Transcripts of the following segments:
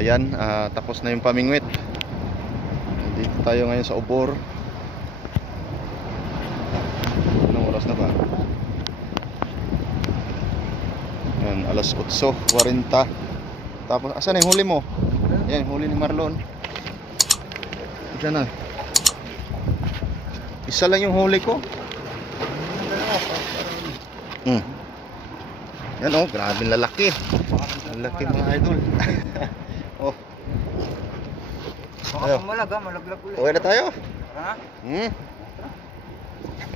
ayan, tapos na yung pamingwit. Dito tayo ngayon sa Obor. Anong oras na ba? Ayan, alas 8:40. Tapos, asan na yung huli mo? Ayan, huli ni Marlon. Diyan na. Isa lang yung huli ko. Yan oh, grabe lalaki. Ang laki mga idol. Oh. Baka malaglag ulit. Okay na tayo. Ha?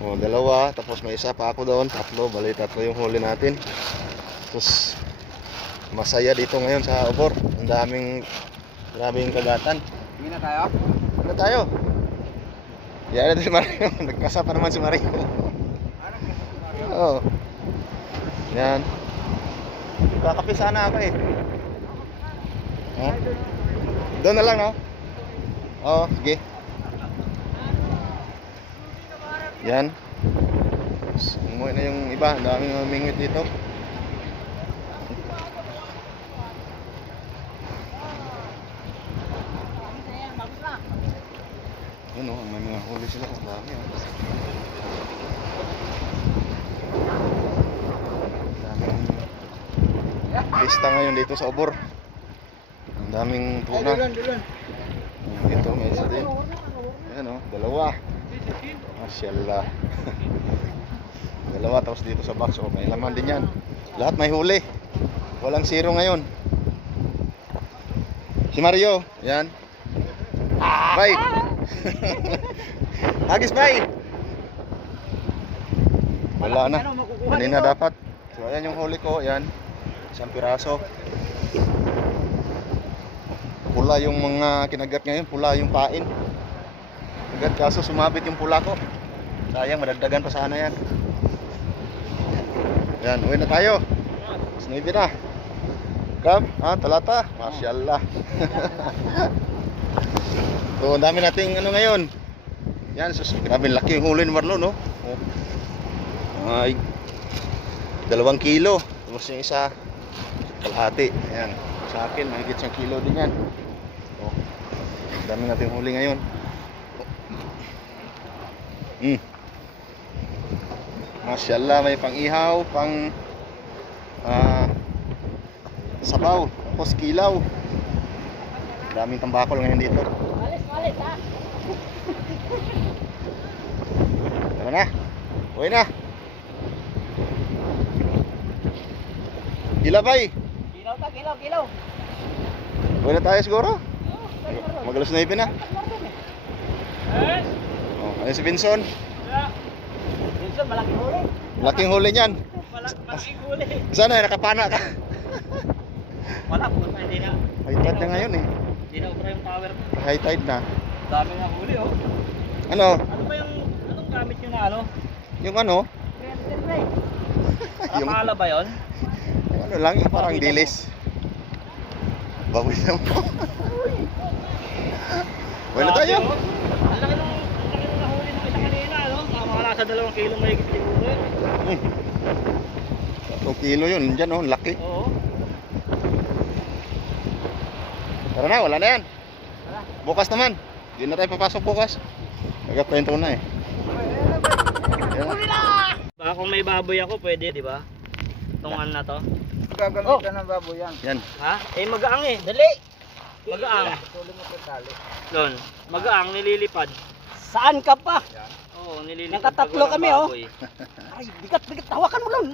Oh, dalawa, tapos may isa pa ako doon, tatlo, bali tatlo yung huli natin. Tapos masaya dito ngayon sa Obor. Ang daming kagatan. Hindi na tayo? Ano tayo? Yan na si Mario. Nagkasa pa naman si Mario. Oo. Yan. Kakape sana ako eh. Oh. Doon na lang, no? Oo, sige. Yan. Umuwi na yung iba. Ang daming mamingwit dito. Yun o, may mga huli sila. Ang dami o. Pista ngayon dito sa Obor. Ang daming tuna. Dito may isa din. Ayan o, dalawa. Masyaallah. Dalawa, tapos dito sa box o, may laman din yan. Lahat may huli. Walang zero ngayon. Si Mario, yan. Bye. Agis, bye. Wala na. Kanina dapat. So ayan yung huli ko, yan. Isang piraso. Pula yung mga kinagat ngayon, pula yung pain. Kinagat kaso sumabit yung pula ko. Sayang, madagdagan pa sana yan. Yan, uwi na tayo. Snipe na. Come, talata. Masyaallah. So, ang dami nating ano ngayon. Yan, grabe laki yung huli ni Marlon, no? Ay, 2 kilo. Tapos yung isa, kalahati. Ayan, sa akin, mahigit 1 kilo din yan. Oh, ang dami nating huli ngayon. Masyaallah, may pang ihaw, pang sabaw, tapos kilaw. Daming tambakol ngayon dito. Malis ha. Tara na. Uwi na. Kilaw bay. Kilaw. Uwi na tayo siguro. Magalas na ipin na. Oh, ano si Vinson? Minsan malaking huli. Malaking huli niyan. Malaking huli. Sana nakapana ka. Wala po, hindi na. High tide na ngayon eh. Hindi na ubra yung power. High tide na. Dami nga huli oh. Ano? Ano ba yung, anong gamit nyo na ano? Yung ano? Yung Akala ba yun? ano lang, yung parang dilis. Bawi na mo. Wala tayo. Ang laki nung nahuli ng isa kanina, no? Mga nasa 2 kilo may higit siguro yun. 2 kilo yun, dyan oh, laki. Oo. Tara na, wala na yan. Bukas naman. Hindi na tayo papasok bukas. Agap tayong tuna eh. Baka kung may baboy ako, pwede, di ba? Tungan na to. Gagamitan ng baboy yan. Yan. Ha? Eh, magaang eh. Dali! Magaang. Tuloy mo sa tali. Doon. Magaang, nililipad. Saan ka pa? Oo, nililipad. Nakatatlo pag walang kami, oh. baboy. Ay, bigat. Hawakan mo lang.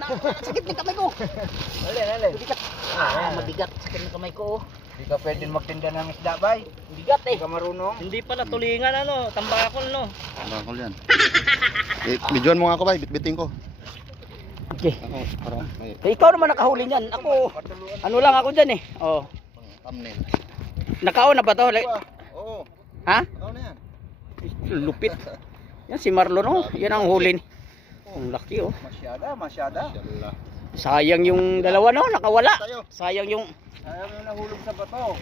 Sakit ng kamay ko. Dali. Bigat. Mabigat. Sakit ng kamay ko, oh. Hindi ka pwedeng magtinda ng isda, bay. Bigat eh. Hindi ka marunong. Hindi pala tulingan, ano, tambakol, no? Bangkol yan. Medyoan mo nga ako ba, bitbiting ko. Okay. Ako, parang may Ikaw naman nakahuli niyan. Ako, ano lang ako dyan eh. Oh. thumbnail. Nakaon na ba to? Oo. Ha? Ano na yan? Lupit. Yan si Marlon, oh. Yan ang huli. Ang laki, oh. Masyada. Masyaallah. Sayang yung dalawa, no? Nakawala. Tayo. Sayang yung... Ayaw mo nahulog sa bato.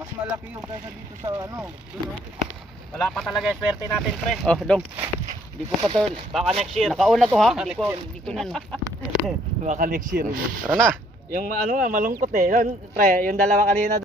Mas malaki yung kaysa dito sa ano. Dun, oh. Wala pa talaga yung swerte natin, pre. Oh, dong. Hindi ko pa to. Baka next year. Nakaon na to, ha? Hindi ko na. Baka next year. Tara na. Yung ano nga, malungkot eh. Yun, pre, yung dalawa kanina